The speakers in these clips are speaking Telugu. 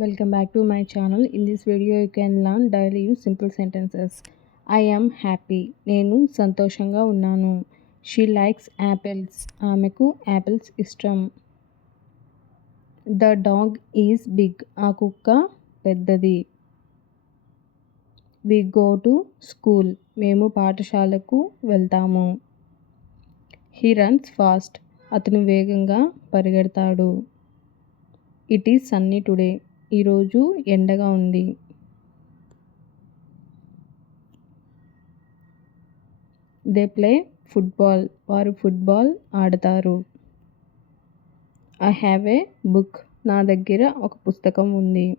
Welcome back to my channel. In this video you can learn daily use simple sentences. I am happy. నేను సంతోషంగా ఉన్నాను. She likes apples. ఆమెకు యాపిల్స్ ఇష్టం. The dog is big. ఆ కుక్క పెద్దది. We go to school. మేము పాఠశాలకు వెళ్తాము. He runs fast. అతను వేగంగా పరిగెడతాడు. It is sunny today. ఈరోజు ఎండగా ఉంది. They play football. వారు ఫుట్బాల్ ఆడతారు. I have a book. నా దగ్గర ఒక పుస్తకం ఉంది.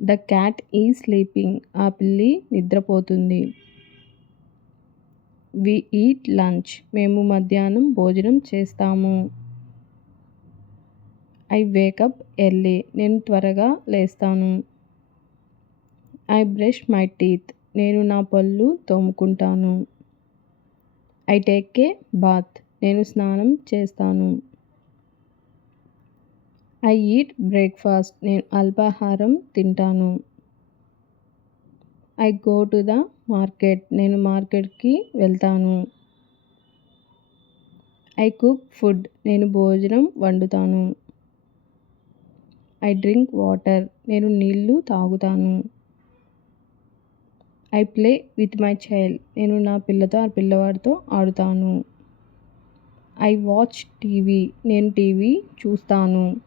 The cat is sleeping. ఆ పిల్లి నిద్రపోతుంది. We eat lunch. మేము మధ్యాహ్నం భోజనం చేస్తాము. I wake up early. నేను త్వరగా లేస్తాను. I brush my teeth. నేను నా పళ్ళు తోముకుంటాను. I take a bath. నేను స్నానం చేస్తాను. I eat breakfast. నేను అల్పాహారం తింటాను. I go to the market. నేను మార్కెట్కి వెళ్తాను. I cook food. నేను భోజనం వండుతాను. I drink water. నేను నీళ్లు తాగుతాను. I play with my child. నేను నా పిల్లవాడితో ఆడుతాను. I watch TV. నేను టీవీ చూస్తాను.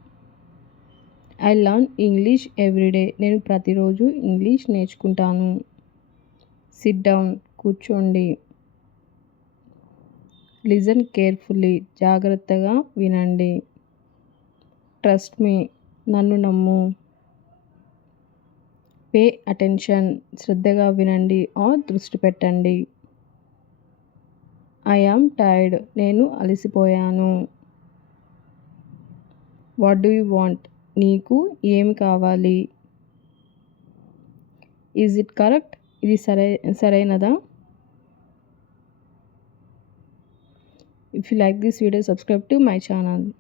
I learn English everyday. నేను ప్రతిరోజు ఇంగ్లీష్ నేర్చుకుంటాను. Sit down. కూర్చోండి. Listen carefully. జాగ్రత్తగా వినండి. Trust me. నన్ను నమ్ము. Pay attention. శ్రద్ధగా వినండి ఆర్ దృష్టి పెట్టండి. I am tired. నేను అలసిపోయాను. What do you want. నీకు ఏమి కావాలి. Is it correct. ఇది సరైనదా. If you like this video, subscribe to my channel.